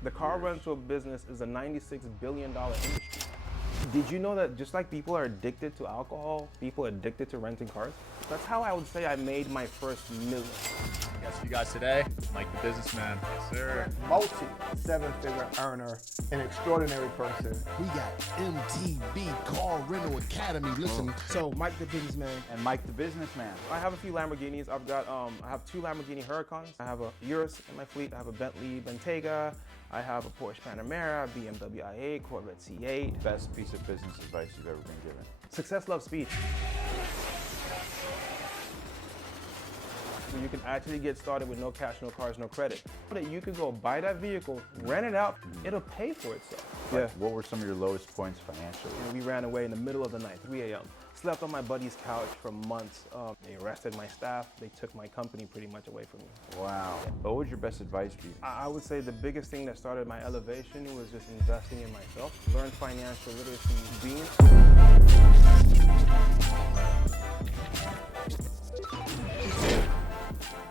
The car rental business is a $96 billion industry. Did you know that just like people are addicted to alcohol, people are addicted to renting cars? That's how I would say I made my first million. Guest for you guys today, Mike the businessman. Yes, sir. Multi-seven-figure earner, an extraordinary person. We got MTB Car Rental Academy. Listen, So Mike the businessman. And Mike the businessman. I have a few Lamborghinis. I have two Lamborghini Huracans. I have a Urus in my fleet. I have a Bentley Bentayga. I have a Porsche Panamera, BMW i8, Corvette C8. Best piece of business advice you've ever been given. Success loves speed. So you can actually get started with no cash, no cars, no credit. That you could go buy that vehicle, rent it out, it'll pay for itself. Like, what were some of your lowest points financially? And we ran away in the middle of the night, 3 a.m. Slept on my buddy's couch for months. They arrested my staff. They took my company pretty much away from me. Wow. What would your best advice be? I would say the biggest thing that started my elevation was just investing in myself. Learn financial literacy,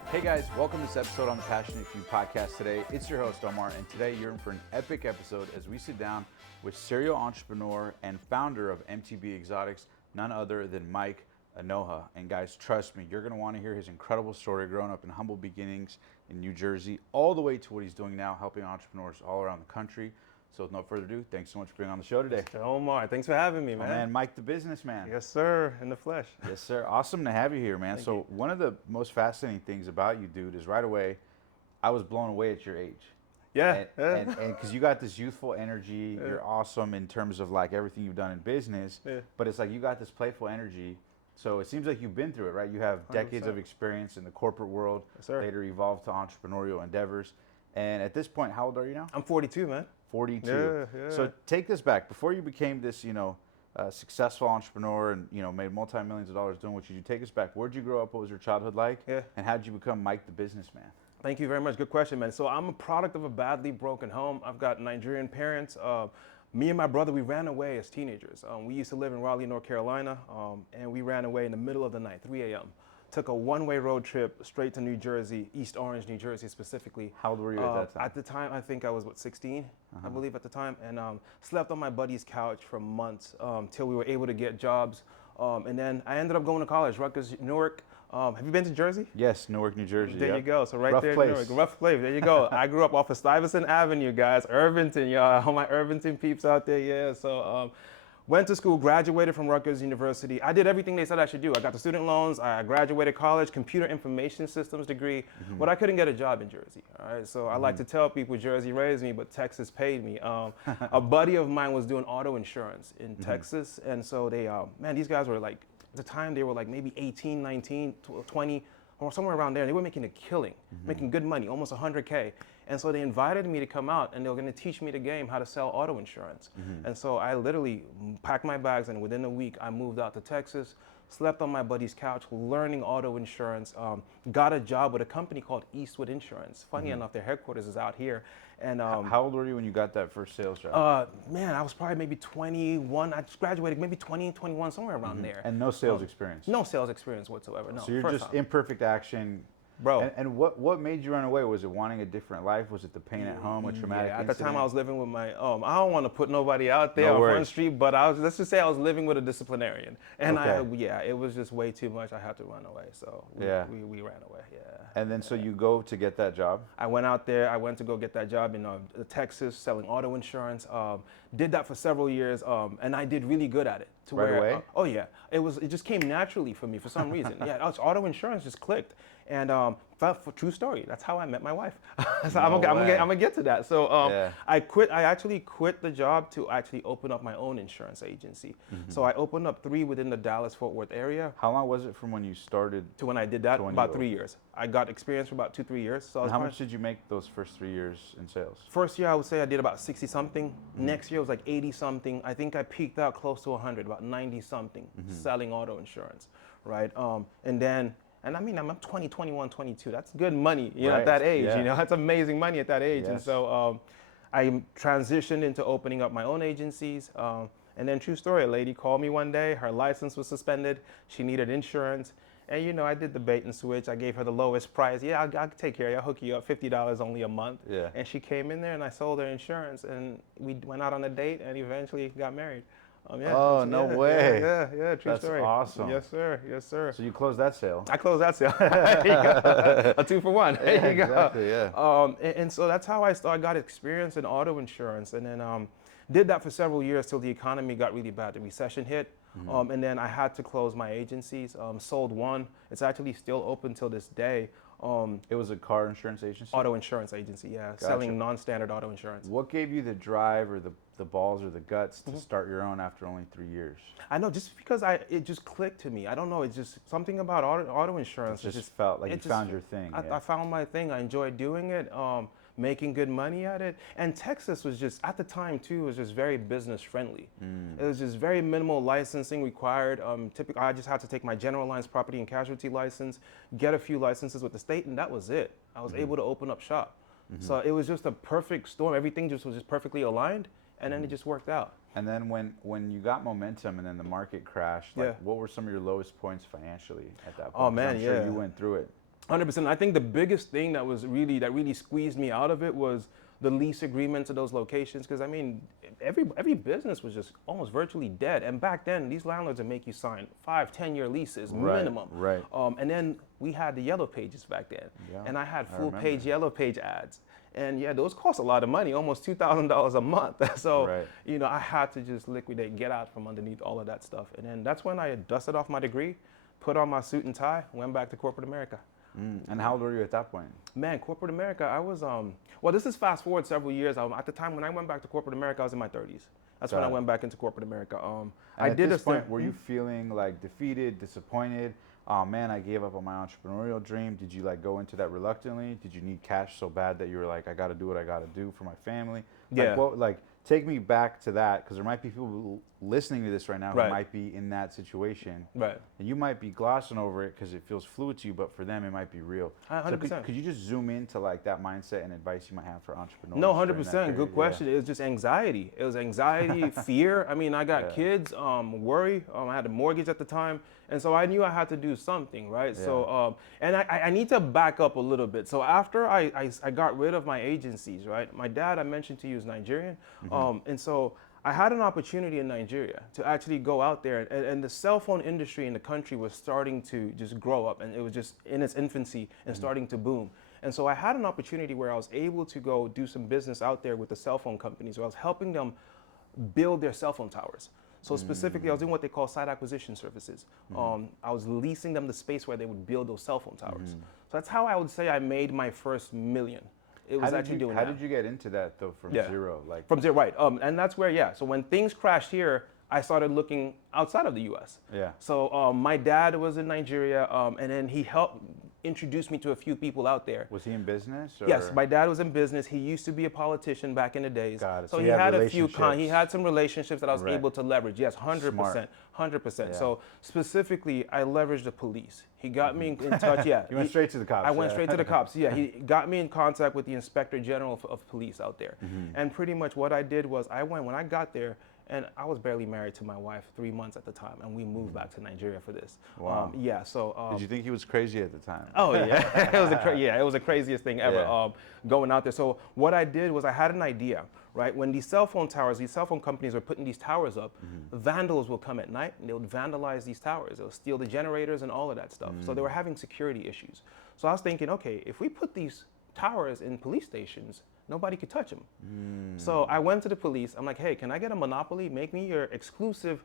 Hey guys, welcome to this episode on the Passionate Few podcast today. It's your host Omar, and today you're in for an epic episode as we sit down with serial entrepreneur and founder of MTB Exotics, none other than Mike Onuoha. And guys, trust me, you're gonna wanna hear his incredible story growing up in humble beginnings in New Jersey, all the way to what he's doing now, helping entrepreneurs all around the country. So with no further ado, thanks so much for being on the show today. Mr. Omar, thanks for having me, man. Man, Mike the businessman. Yes, sir, in the flesh. Yes, sir. Awesome to have you here, man. Thank you. One of the most fascinating things about you, dude, is right away, I was blown away at your age. Yeah. And because you got this youthful energy, you're awesome in terms of like everything you've done in business, but it's like you got this playful energy. So it seems like you've been through it, right? You have decades 100%. of experience in the corporate world, Yes, sir. later evolved to entrepreneurial endeavors. And at this point, how old are you now? I'm 42, man. 42. Yeah. So take this back. Before you became this, successful entrepreneur and, made multi-millions of dollars doing what you do, take us back. Where'd you grow up? What was your childhood like? Yeah. And how'd you become Mike the businessman? Thank you very much. Good question, man. So I'm a product of a badly broken home. I've got Nigerian parents. Me and my brother, we ran away as teenagers. We used to live in Raleigh, North Carolina, and we ran away in the middle of the night, 3 a.m. Took a one-way road trip straight to New Jersey, East Orange, New Jersey specifically. How old were you at that time? At the time, I think I was, 16, I believe at the time, and slept on my buddy's couch for months till we were able to get jobs. And then I ended up going to college, Rutgers, Newark. Have you been to Jersey? Yes, Newark, New Jersey. There you go. So right Rough there, place. Newark, rough place. There you go. I grew up off of Stuyvesant Avenue, guys. Irvington, y'all. All my Irvington peeps out there, yeah. So went to school, graduated from Rutgers University. I did everything they said I should do. I got the student loans. I graduated college, computer information systems degree, but I couldn't get a job in Jersey. All right. So I like to tell people Jersey raised me, but Texas paid me. A buddy of mine was doing auto insurance in Texas, and so they, man, these guys were like. At the time, they were like maybe 18, 19, 20, or somewhere around there. They were making a killing, making good money, almost 100K. And so they invited me to come out, and they were going to teach me the game, how to sell auto insurance. And so I literally packed my bags, and within a week, I moved out to Texas, slept on my buddy's couch, learning auto insurance, got a job with a company called Eastwood Insurance. Funny enough, their headquarters is out here. And how old were you when you got that first sales job? man, I was probably maybe 21. I just graduated maybe 20, 21, somewhere around there. And no sales experience? No sales experience whatsoever, no. So you're First just time. imperfect action. Bro. And what made you run away? Was it wanting a different life? Was it the pain at home, a traumatic Yeah, at incident? the time I was living with my, I don't want to put nobody out there No on worries. Front Street, but let's just say I was living with a disciplinarian. And Okay. it was just way too much. I had to run away. So we ran away, yeah. And then so you go to get that job? I went out there. I went to go get that job in Texas selling auto insurance. Did that for several years, and I did really good at it. Right away? Oh yeah, it just came naturally for me for some reason. Yeah, auto insurance just clicked, and true story. That's how I met my wife. So I'm gonna get to that. So I actually quit the job to actually open up my own insurance agency. So I opened up 3 within the Dallas-Fort Worth area. How long was it from when you started? To when I did that, when about you 3 years. I got experience for about 2-3 years. So I was How probably- much did you make those first 3 years in sales? First year, I would say I did about 60 something. Next year was like 80 something. I think I peaked out close to 100, about 90 something, selling auto insurance, right? And I mean, I'm 20, 21, 22. That's good money, you know, Right. at that age. Yeah. You know, that's amazing money at that age. And Yes. so I transitioned into opening up my own agencies. And then, true story, a lady called me one day. Her license was suspended. She needed insurance. And I did the bait and switch. I gave her the lowest price. Yeah, I'll take care of you. I'll hook you up. $50 only a month. Yeah. And she came in there, and I sold her insurance, and we went out on a date, and eventually got married. Yeah, Oh, no way. Yeah, true That's story. awesome. Yes, sir. Yes, sir. So you closed that sale. I closed that sale. There you go. A 2 for 1. There Yeah, you go. exactly, yeah. And so that's how I got experience in auto insurance, and then did that for several years till the economy got really bad. The recession hit, and then I had to close my agencies. Sold one. It's actually still open till this day. It was a car insurance agency? Auto insurance agency, yeah, selling non-standard auto insurance. What gave you the drive or the balls or the guts to start your own after only 3 years? I know, just because it just clicked to me. I don't know, it's just something about auto insurance. It just felt like you found your thing. I found my thing. I enjoyed doing it, making good money at it. And Texas was just, at the time too, was just very business friendly. It was just very minimal licensing required. Typically, I just had to take my general lines property and casualty license, get a few licenses with the state, and that was it. I was able to open up shop. So it was just a perfect storm. Everything was just perfectly aligned, and then it just worked out. And then when you got momentum and then the market crashed, what were some of your lowest points financially at that point? Oh man, I'm sure you went through it. 100%. I think the biggest thing that really squeezed me out of it was the lease agreement to those locations. Because I mean, every business was just almost virtually dead. And back then, these landlords would make you sign 5-10-year leases minimum. Right. And then we had the yellow pages back then, and I had full page yellow page ads. And yeah, those cost a lot of money, almost $2,000 a month. So, I had to just liquidate, get out from underneath all of that stuff. And then that's when I dusted off my degree, put on my suit and tie, went back to corporate America. And how old were you at that point? Man, corporate America, I was, well, this is fast forward several years. At the time when I went back to corporate America, I was in my 30s. That's when I went back into corporate America. I did this point, were you feeling like defeated, disappointed? Oh man, I gave up on my entrepreneurial dream. Did you like go into that reluctantly? Did you need cash so bad that you were like, I got to do what I got to do for my family? Yeah. Take me back to that, because there might be people listening to this right now who Right. might be in that situation. Right. And you might be glossing over it because it feels fluid to you, but for them it might be real. 100%. So could you just zoom into like that mindset and advice you might have for entrepreneurs? No, during that 100%. period? Good question. It was just anxiety. It was anxiety, fear. I mean, I got kids, worry. I had a mortgage at the time. And so I knew I had to do something, right? Yeah. So, and I need to back up a little bit. So after I got rid of my agencies, right? My dad, I mentioned to you, is Nigerian. And so I had an opportunity in Nigeria to actually go out there, and the cell phone industry in the country was starting to just grow up, and it was just in its infancy and starting to boom. And so I had an opportunity where I was able to go do some business out there with the cell phone companies, where I was helping them build their cell phone towers. So specifically, I was doing what they call site acquisition services. I was leasing them the space where they would build those cell phone towers. So that's how I would say I made my first million. It was actually doing that. How did you get into that though, from zero? Like from zero, right? And that's where, so when things crashed here, I started looking outside of the U.S. Yeah. So my dad was in Nigeria, and then he helped introduce me to a few people out there. Was he in business? Or? Yes, my dad was in business. He used to be a politician back in the days. Got it. So So he you had had a few, relationships. he had some relationships that I was Right. able to leverage. Yes, 100%, Smart. 100%. Yeah. So specifically, I leveraged the police. He got me in touch. Yeah, You went straight to the cops. I went straight to the cops. Yeah, he got me in contact with the inspector general of police out there. And pretty much what I did was when I got there, and I was barely married to my wife, 3 months at the time, and we moved back to Nigeria for this. Wow. So Did you think he was crazy at the time? oh yeah, it was the craziest thing ever. Yeah. Going out there. So what I did was I had an idea, right? When these cell phone towers, these cell phone companies were putting these towers up, vandals will come at night and they would vandalize these towers. They'll steal the generators and all of that stuff. So they were having security issues. So I was thinking, okay, if we put these towers in police stations, nobody could touch them. So I went to the police. I'm like, hey, can I get a monopoly? Make me your exclusive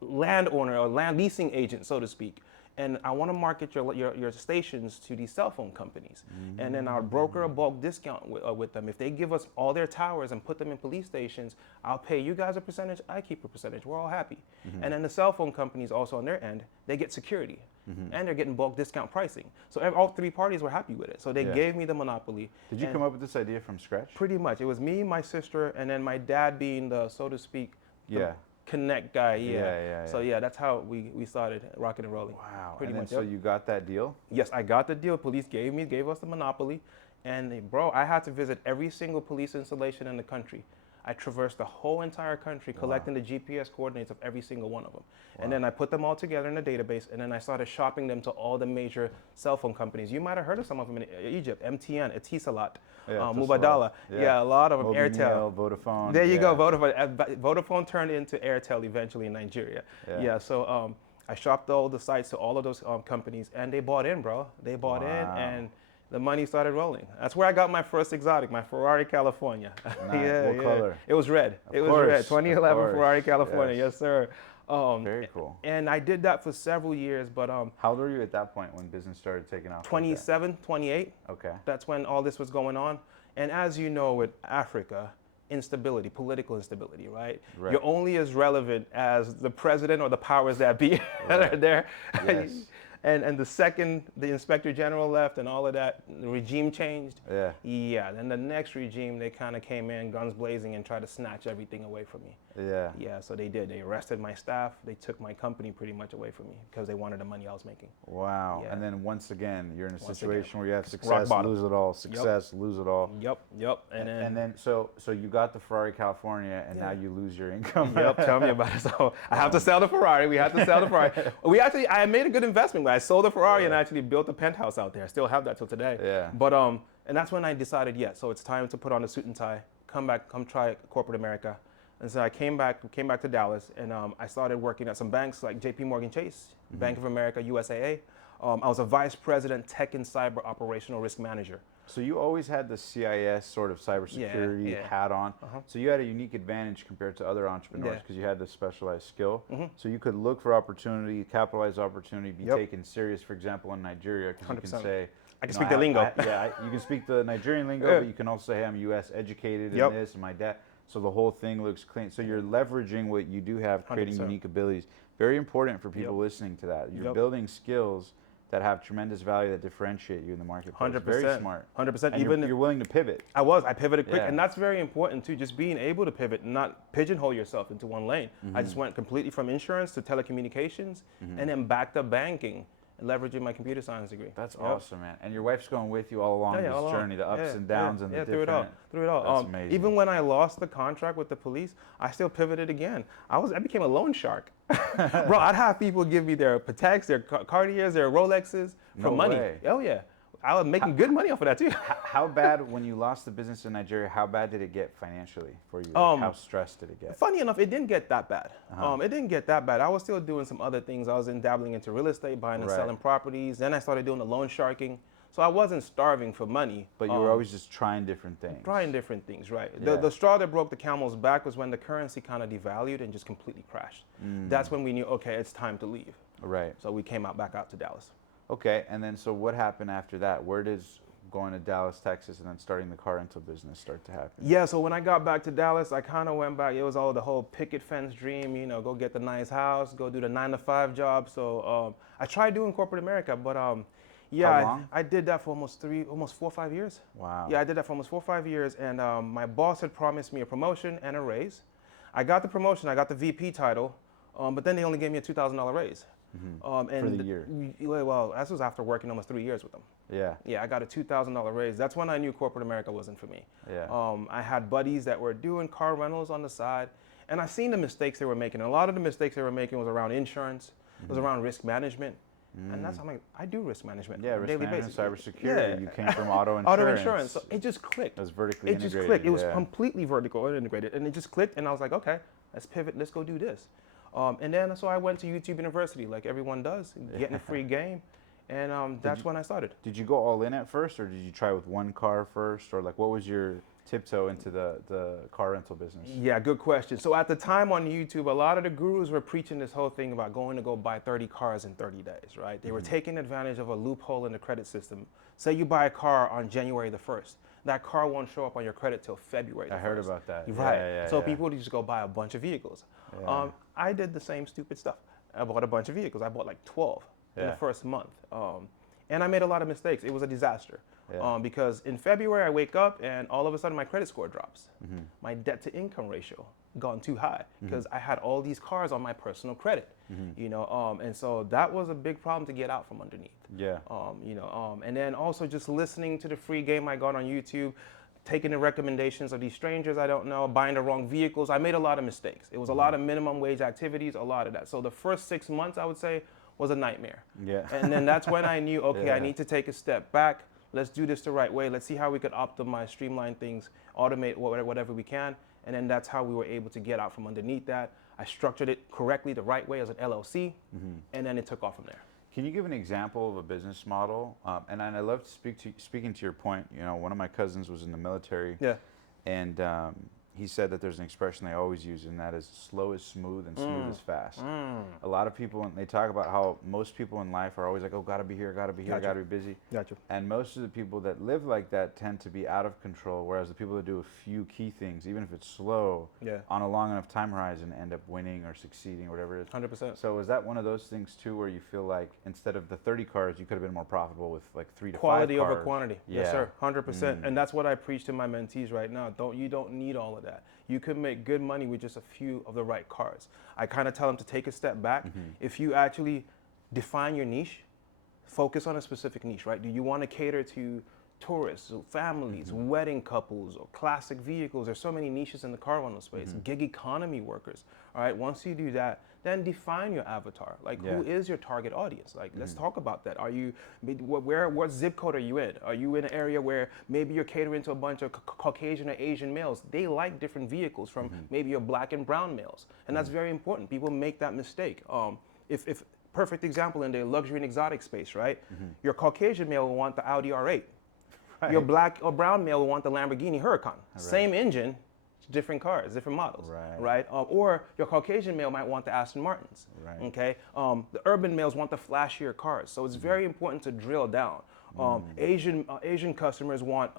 landowner or land leasing agent, so to speak. And I want to market your stations to these cell phone companies. And then I'll broker a bulk discount with them. If they give us all their towers and put them in police stations, I'll pay you guys a percentage, I keep a percentage. We're all happy. And then the cell phone companies also on their end, they get security. And they're getting bulk discount pricing. So all three parties were happy with it. So they gave me the monopoly. Did you come up with this idea from scratch? Pretty much. It was me, my sister, and then my dad being the, so to speak, the Yeah. connect guy. Yeah. So that's how we started rocking and rolling. Wow. Pretty and much. then, so you got that deal? Yes, I got the deal. Police gave us the monopoly. And bro, I had to visit every single police installation in the country. I traversed the whole entire country collecting the GPS coordinates of every single one of them. And then I put them all together in a database, and then I started shopping them to all the major cell phone companies. You might have heard of some of them in Egypt: MTN, Etisalat, Mubadala. Yeah, a lot of them. Airtel, Vodafone. There you go, Vodafone. Vodafone turned into Airtel eventually in Nigeria. Yeah. So I shopped all the sites to all of those companies, and they bought in, bro. They bought in, and the money started rolling. That's where I got my first exotic, my Ferrari California. Nice. What color? It was red. It was course, red. of 2011 course. Ferrari California. Yes. Yes, sir. Very cool. And I did that for several years, but How old were you at that point when business started taking off? like that? 27, 28. Okay. That's when all this was going on. And as you know, with Africa, instability, political instability, right? Right. You're only as relevant as the president or the powers that be that are there. Yes. And the second the inspector general left and all of that, the regime changed. Yeah. Yeah, then the next regime, they kind of came in guns blazing and tried to snatch everything away from me. Yeah. Yeah, so they did. They arrested my staff. They took my company pretty much away from me because they wanted the money I was making. Wow. Yeah. And then once again, you're in a Once situation again, where you have rock success, bottom. lose it all. Success, lose it all. Yep. And then so you got the Ferrari California, and now you lose your income. Yep, tell me about it. So I have to sell the Ferrari. We had to sell the Ferrari. I made a good investment. I sold the Ferrari and actually built a penthouse out there. I still have that till today. Yeah. But and that's when I decided, so it's time to put on a suit and tie, come try corporate America. And so I came back to Dallas, and I started working at some banks like J.P. Morgan Chase, Bank of America, USAA. I was a vice president, tech and cyber operational risk manager. So you always had the CIS sort of cybersecurity Yeah. hat on. So you had a unique advantage compared to other entrepreneurs Yeah. because you had this specialized skill. So you could look for opportunity, capitalize opportunity, be taken serious, for example, in Nigeria, because you can 100%. say, I can you speak know, the lingo. You can speak the Nigerian lingo, Yeah. but you can also say, hey, I'm US educated Yep. in this, and my dad. So the whole thing looks clean. So you're leveraging what you do have, creating 100%. unique abilities. Very important for people listening to that. You're building skills that have tremendous value that differentiate you in the marketplace. 100%. Very smart. 100%. And Even you're willing to pivot. I pivoted quick, Yeah. and that's very important too. Just being able to pivot and not pigeonhole yourself into one lane. I just went completely from insurance to telecommunications, and then back to banking, leveraging my computer science degree. That's Yep. awesome, man. And your wife's going with you all along Yeah, this all along. journey, the ups Yeah, and downs, yeah, and the yeah, different. through it all. That's amazing. Even when I lost the contract with the police, I still pivoted again. I became a loan shark. Bro, I'd have people give me their Pateks, their Cartiers, their Rolexes for No money. way. Oh yeah, I was making good money off of that too. How bad, when you lost the business in Nigeria, how bad did it get financially for you? Like, how stressed did it get? Funny enough, it didn't get that bad. It didn't get that bad. I was still doing some other things. I was dabbling into real estate, buying and Right. selling properties. Then I started doing the loan sharking. So I wasn't starving for money. But you were always just trying different things. Trying different things, right? Yeah. The straw that broke the camel's back was when the currency kind of devalued and just completely crashed. That's when we knew, okay, it's time to leave. Right. So we came back out to Dallas. Okay, and then so what happened after that? Where does going to Dallas, Texas, and then starting the car rental business start to happen? Yeah, so when I got back to Dallas, I kind of went back. It was all the whole picket fence dream, go get the nice house, go do the 9-to-5 job. So I tried doing corporate America, but yeah, How long? I did that for almost 4 or 5 years. Wow. Yeah, I did that for almost 4 or 5 years, and my boss had promised me a promotion and a raise. I got the promotion, I got the VP title, but then they only gave me a $2,000 raise. For the year. Well, this was after working almost 3 years with them. Yeah. Yeah, I got a $2,000 raise. That's when I knew corporate America wasn't for me. Yeah. I had buddies that were doing car rentals on the side, and I seen the mistakes they were making. A lot of the mistakes they were making was around insurance, it was around risk management, and that's I'm like, I do risk management Yeah, on a risk daily management, basis. cybersecurity. You came from auto insurance. Auto insurance. So it just clicked. It was vertically It integrated. just clicked. It was yeah. completely vertical integrated, and it just clicked. And I was like, okay, let's pivot. Let's go do this. And then so I went to YouTube University, like everyone does, getting a free game, and that's when I started. Did you go all in at first, or did you try with one car first, or like what was your tiptoe into the car rental business? Yeah, good question. So at the time on YouTube, a lot of the gurus were preaching this whole thing about going to go buy 30 cars in 30 days, right? They were taking advantage of a loophole in the credit system. Say you buy a car on January the 1st. That car won't show up on your credit till February the 1st. I heard about that. Right. Yeah, So yeah. people would just go buy a bunch of vehicles. Yeah. I did the same stupid stuff. I bought a bunch of vehicles. I bought like 12 in Yeah. the first month. And I made a lot of mistakes. It was a disaster. Yeah. Because in February, I wake up and all of a sudden my credit score drops. My debt to income ratio gone too high because I had all these cars on my personal credit, and so that was a big problem to get out from underneath. Yeah. And then also just listening to the free game I got on YouTube, taking the recommendations of these strangers I don't know, buying the wrong vehicles. I made a lot of mistakes. It was a lot of minimum wage activities, a lot of that. So the first 6 months, I would say, was a nightmare. Yeah. And then that's when I knew, okay, I Yeah. need to take a step back. Let's do this the right way. Let's see how we could optimize, streamline things, automate whatever we can. And then that's how we were able to get out from underneath that. I structured it correctly the right way as an LLC, and then it took off from there. Can you give an example of a business model? And I love to speaking to your point. You know, one of my cousins was in the military, Yeah. and he said that there's an expression they always use, and that is slow is smooth and smooth is fast. A lot of people, when they talk about how most people in life are always like, oh, gotta be here, gotta be here, Gotcha. gotta be busy. Gotcha. And most of the people that live like that tend to be out of control, whereas the people that do a few key things, even if it's slow, Yeah. on a long enough time horizon, end up winning or succeeding or whatever it is. 100%. So is that one of those things too, where you feel like instead of the 30 cars, you could have been more profitable with like 3 to 5 Quality cars? over quantity. Yes, Yeah. sir. 100%. And that's what I preach to my mentees right now. You don't need all of that. You can make good money with just a few of the right cars. I kind of tell them to take a step back. If you actually define your niche, focus on a specific niche, right? Do you want to cater to tourists, or families, wedding couples, or classic vehicles? There's so many niches in the car rental space. Gig economy workers. All right, once you do that, then define your avatar. Like, who is your target audience? Like, let's talk about that. Are you, what zip code are you in? Are you in an area where maybe you're catering to a bunch of Caucasian or Asian males? They like different vehicles from maybe your black and brown males. And that's very important. People make that mistake. If perfect example in the luxury and exotic space, right? Your Caucasian male will want the Audi R8. Right. Your black or brown male will want the Lamborghini Huracan. Same engine, different cars, different models, right? Or your Caucasian male might want the Aston Martins, okay? The urban males want the flashier cars. So it's very important to drill down. Asian customers want,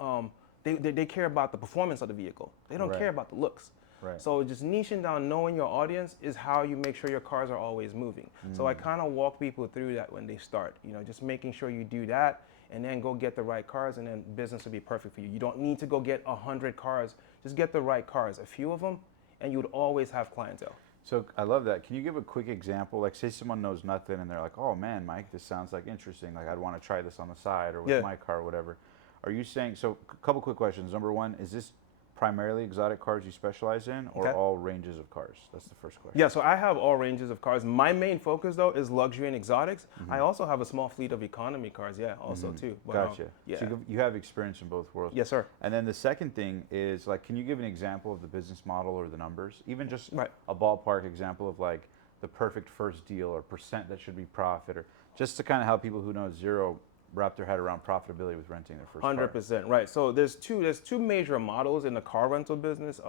they care about the performance of the vehicle. They don't care about the looks. So just niching down, knowing your audience is how you make sure your cars are always moving. So I kind of walk people through that when they start, you know, just making sure you do that and then go get the right cars, and then business will be perfect for you. You don't need to go get 100 cars, just get the right cars, a few of them, and you would always have clientele. So I love that. Can you give a quick example? Like, say someone knows nothing and they're like, oh man, Mike, this sounds like interesting. Like, I'd want to try this on the side or with my car or whatever. Are you saying, so a couple quick questions. Number one, is this primarily exotic cars you specialize in, or all ranges of cars? That's the first question. Yeah, so I have all ranges of cars. My main focus though is luxury and exotics. I also have a small fleet of economy cars, also too. But, Gotcha. Yeah. So you have experience in both worlds. Yes, sir. And then the second thing is, like, can you give an example of the business model or the numbers? Even just a ballpark example of like the perfect first deal or percent that should be profit, or just to kind of help people who know zero wrap their head around profitability with renting their first car. 100%, right. So there's two major models in the car rental business.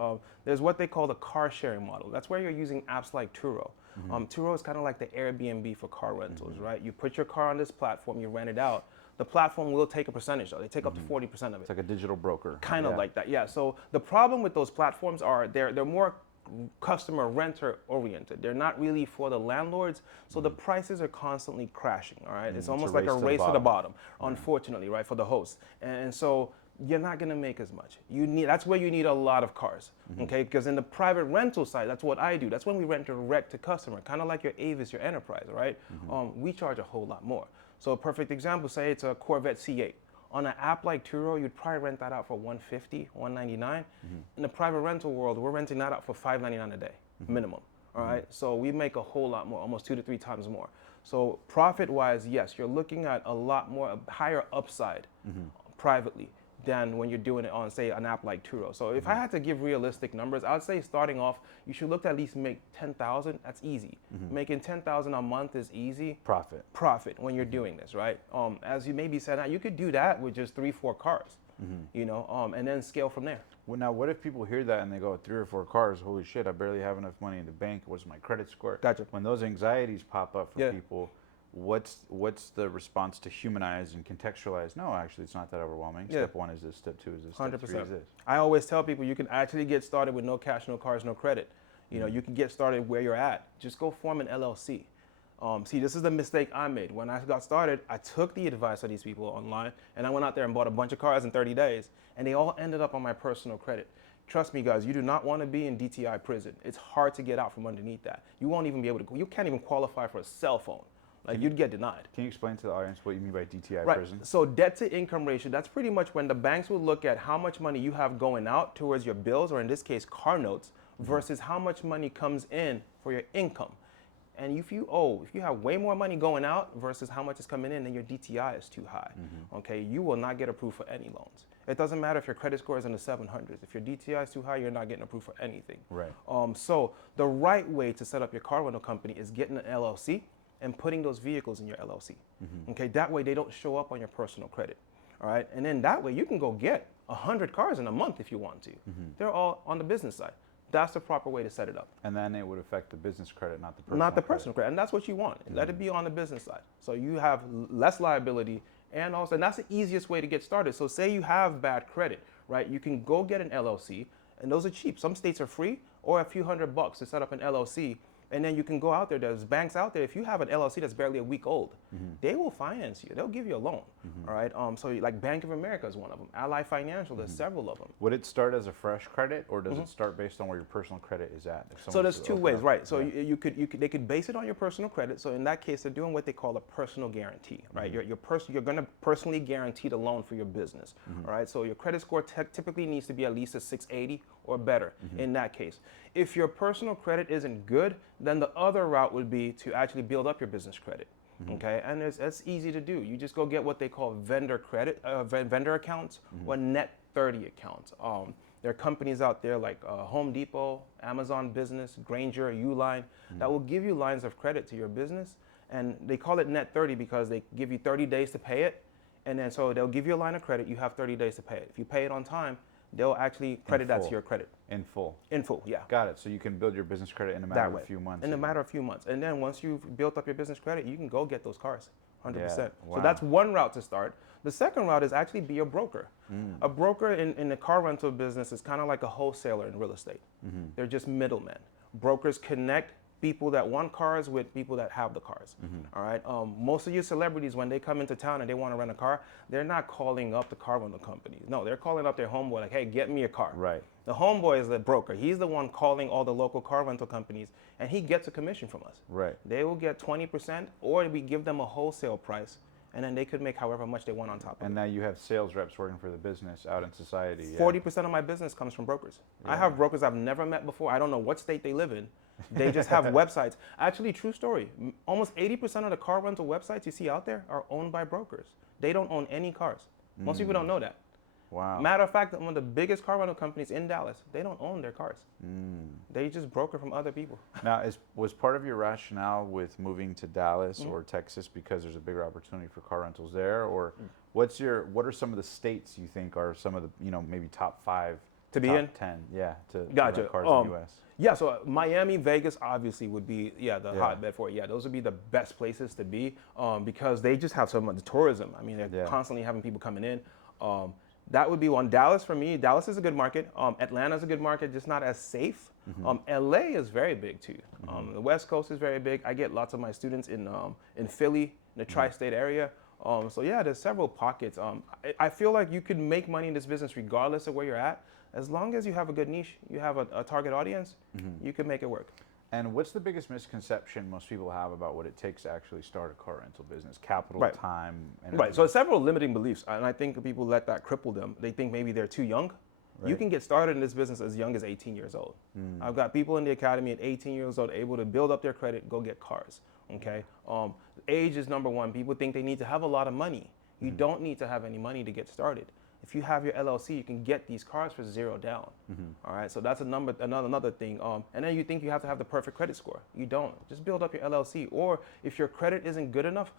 There's what they call the car sharing model. That's where you're using apps like Turo. Turo is kind of like the Airbnb for car rentals, right? You put your car on this platform, you rent it out. The platform will take a percentage though. They take up to 40% of it. It's like a digital broker. Kind of like that, yeah. So the problem with those platforms are they're more customer renter oriented. They're not really for the landlords, so the prices are constantly crashing, all right? It's almost like a race to the bottom, unfortunately, right, for the host. And so you're not gonna make as much. That's where you need a lot of cars, okay? Because in the private rental side, that's what I do. That's when we rent direct to customer, kind of like your Avis, your Enterprise, right? We charge a whole lot more. So a perfect example, say it's a Corvette C8. On an app like Turo, you'd probably rent that out for $150, $199. In the private rental world, we're renting that out for $599 a day, minimum. All right, so we make a whole lot more, almost 2 to 3 times more. So profit-wise, yes, you're looking at a lot more, a higher upside privately than when you're doing it on, say, an app like Turo. So if I had to give realistic numbers, I would say starting off, you should look to at least make 10,000. That's easy. Making 10,000 a month is easy. Profit when you're doing this, right? As you maybe said, you could do that with just 3-4 cars, you know, and then scale from there. Well, now, what if people hear that and they go, 3 or 4 cars, holy shit, I barely have enough money in the bank. What's my credit score? Gotcha. When those anxieties pop up for people, what's the response to humanize and contextualize? No, actually, it's not that overwhelming. Step 1 is this, step 2 is this, step 3 is this. I always tell people you can actually get started with no cash, no cars, no credit. You know, you can get started where you're at. Just go form an LLC. See, this is the mistake I made. When I got started, I took the advice of these people online, and I went out there and bought a bunch of cars in 30 days, and they all ended up on my personal credit. Trust me, guys, you do not want to be in DTI prison. It's hard to get out from underneath that. You won't even be able to, you can't even qualify for a cell phone, Like you'd get denied. Can you explain to the audience what you mean by DTI Right. prison? So debt to income ratio, that's pretty much when the banks will look at how much money you have going out towards your bills, or in this case, car notes, versus how much money comes in for your income. And if you have way more money going out versus how much is coming in, then your DTI is too high. Okay, you will not get approved for any loans. It doesn't matter if your credit score is in the 700s. If your DTI is too high, you're not getting approved for anything. Right. So the right way to set up your car rental company is getting an LLC and putting those vehicles in your LLC. Okay, that way they don't show up on your personal credit. All right, and then that way you can go get 100 cars in a month if you want to. They're all on the business side. That's the proper way to set it up. And then it would affect the business credit, not the personal Not the credit. personal credit, and that's what you want. Let it be on the business side. So you have less liability, and also, and that's the easiest way to get started. So say you have bad credit, right? You can go get an LLC, and those are cheap. Some states are free, or a few $100 to set up an LLC. And then you can go out there. There's banks out there. If you have an LLC that's barely a week old, they will finance you. They'll give you a loan. All right. So like Bank of America is one of them. Ally Financial. There's several of them. Would it start as a fresh credit, or does it start based on where your personal credit is at? If So someone there's was to two open ways, up? right? So they could base it on your personal credit. So in that case, they're doing what they call a personal guarantee, right? You're going to personally guarantee the loan for your business, all right? So your credit score typically needs to be at least a 680 or better in that case. If your personal credit isn't good, then the other route would be to actually build up your business credit. Okay, and it's easy to do. You just go get what they call vendor credit, vendor accounts, or net 30 accounts. There are companies out there like Home Depot, Amazon Business, Granger, Uline, that will give you lines of credit to your business, and they call it net 30 because they give you 30 days to pay it, and then so they'll give you a line of credit. You have 30 days to pay it. If you pay it on time, they'll actually credit that to your credit. In full. In full, yeah. Got it. So you can build your business credit in a matter of a few months. In a matter of a few months. And then once you've built up your business credit, you can go get those cars, 100%. Yeah, wow. So that's one route to start. The second route is actually be a broker. A broker in the car rental business is kind of like a wholesaler in real estate. They're just middlemen. Brokers connect people that want cars with people that have the cars. All right. Most of your celebrities, when they come into town and they want to rent a car, they're not calling up the car rental companies. No, they're calling up their homeboy like, hey, get me a car. Right. The homeboy is the broker. He's the one calling all the local car rental companies, and he gets a commission from us. Right. They will get 20%, or we give them a wholesale price, and then they could make however much they want on top of And it. now you have sales reps working for the business out in society. Yeah. 40% of my business comes from brokers. I have brokers I've never met before. I don't know what state they live in. They just have websites. Actually, true story. Almost 80% of the car rental websites you see out there are owned by brokers. They don't own any cars. Most people don't know that. Wow. Matter of fact, one of the biggest car rental companies in Dallas, they don't own their cars. They just broker from other people. Now, was part of your rationale with moving to Dallas or Texas because there's a bigger opportunity for car rentals there, or what are some of the states you think are some of the maybe top 5 To be top in? 10 to Gotcha. rent cars in the U.S. Yeah, so Miami, Vegas obviously would be the hotbed for it. Yeah, those would be the best places to be because they just have so much tourism. I mean, they're constantly having people coming in. That would be one. Dallas for me. Dallas is a good market. Atlanta's a good market, just not as safe. LA is very big too. The West Coast is very big. I get lots of my students in Philly, in the tri-state area. So yeah, there's several pockets. I feel like you could make money in this business regardless of where you're at. As long as you have a good niche, you have a target audience, you can make it work. And what's the biggest misconception most people have about what it takes to actually start a car rental business? Capital, time, and Right. So several limiting beliefs, and I think people let that cripple them. They think maybe they're too young. You can get started in this business as young as 18 years old. I've got people in the academy at 18 years old able to build up their credit, go get cars. Okay. Age is number one. People think they need to have a lot of money. You don't need to have any money to get started. If you have your LLC, you can get these cars for $0 down. All right, so that's another thing. And then you think you have to have the perfect credit score. You don't. Just build up your LLC. Or if your credit isn't good enough,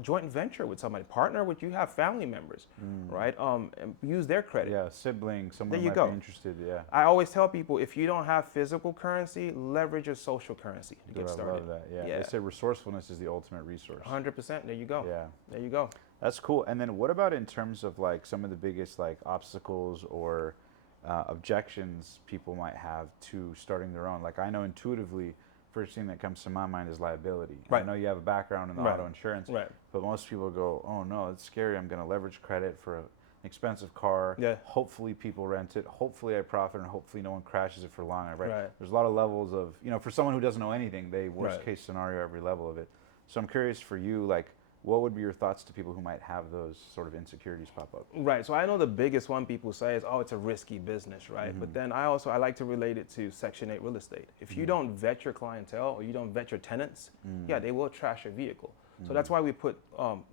joint venture with somebody. Partner with you have family members, right? And use their credit. Yeah, sibling, someone There you might go. be interested. Yeah. I always tell people if you don't have physical currency, leverage your social currency to get started. I love that. Yeah. They say resourcefulness is the ultimate resource. 100%. There you go. Yeah. There you go. That's cool. And then what about in terms of like some of the biggest like obstacles or objections people might have to starting their own? Like I know intuitively, first thing that comes to my mind is liability. Right. I know you have a background in the auto insurance, Right. but most people go, oh no, it's scary. I'm going to leverage credit for an expensive car. Yeah. Hopefully people rent it. Hopefully I profit and hopefully no one crashes it for long. Right. Right. There's a lot of levels of, for someone who doesn't know anything, they worst case scenario every level of it. So I'm curious for you, like, what would be your thoughts to people who might have those sort of insecurities pop up? Right. So I know the biggest one people say is, oh, it's a risky business, right? But then I like to relate it to Section 8 real estate. If you don't vet your clientele or you don't vet your tenants, yeah, they will trash your vehicle. So that's why we put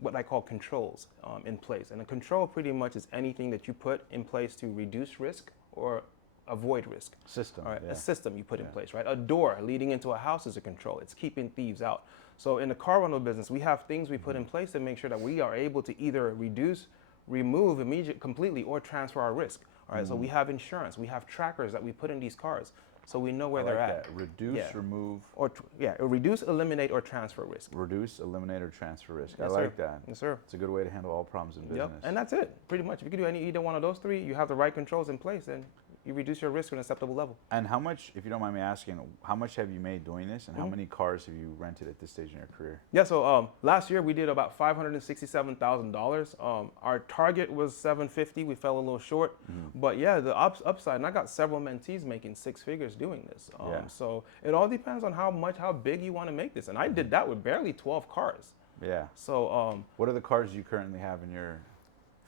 what I call controls in place. And a control pretty much is anything that you put in place to reduce risk or avoid risk. System. All right, yeah. a system you put in place, right? A door leading into a house is a control. It's keeping thieves out. So in the car rental business, we have things we put in place to make sure that we are able to either reduce, remove completely, or transfer our risk. All right, so we have insurance. We have trackers that we put in these cars, so we know where I they're like at. that. Reduce, Yeah. remove, Or reduce, eliminate, or transfer risk. reduce, eliminate, or transfer risk. Yes, I like sir. that. Yes, sir. It's a good way to handle all problems in business. Yep, and that's it, pretty much. If you can do either one of those three, you have the right controls in place, and you reduce your risk to an acceptable level. And how much, if you don't mind me asking, how much have you made doing this, and how many cars have you rented at this stage in your career? Yeah, so last year we did about $567,000. Our target was $750. We fell a little short, but yeah, the upside. And I got several mentees making six figures doing this. Yeah. So it all depends on how big you want to make this. And I did that with barely 12 cars. Yeah. So What are the cars you currently have in your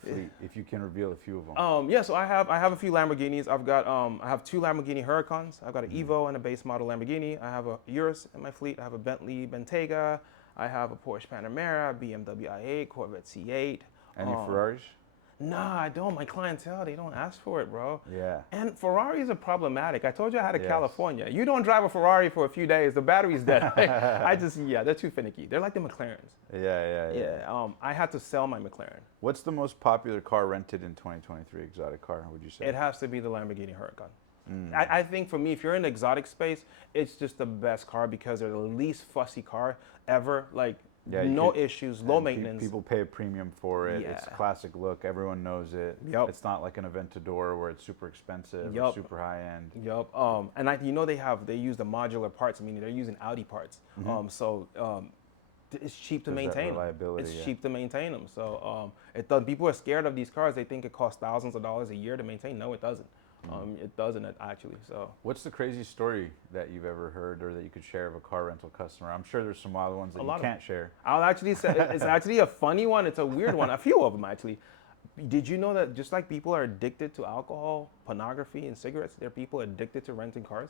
fleet, if you can reveal a few of them? yeah, so I have a few Lamborghinis. I have two Lamborghini Huracans. I've got an Evo and a base model Lamborghini. I have a Urus in my fleet. I have a Bentley Bentayga. I have a Porsche Panamera, BMW i8, Corvette C8. Any Ferraris? Nah, I don't. My clientele, they don't ask for it, bro. Yeah. And Ferraris are problematic. I told you I had a Yes. California. You don't drive a Ferrari for a few days, the battery's dead. They're too finicky. They're like the McLarens. Yeah. I had to sell my McLaren. What's the most popular car rented in 2023, exotic car, would you say? It has to be the Lamborghini Huracan. I think for me, if you're in the exotic space, it's just the best car because they're the least fussy car ever. Like, Yeah, you no could- issues, low and maintenance. People pay a premium for it. It's Yeah. classic look. Everyone knows it. Yep. It's not like an Aventador where it's super expensive or Yup. super high end. Yup. And they use the modular parts, meaning they're using Audi parts. It's cheap to There's that maintain them. reliability, It's yeah. cheap to maintain them. So people are scared of these cars. They think it costs thousands of dollars a year to maintain. No, it doesn't. It doesn't actually. So What's the crazy story that you've ever heard or that you could share of a car rental customer? I'm sure there's some wild ones that A you lot of can't share. I'll actually say it's actually a funny one. It's a weird one. A few of them actually. Did you know that just like people are addicted to alcohol, pornography, and cigarettes, there are people addicted to renting cars?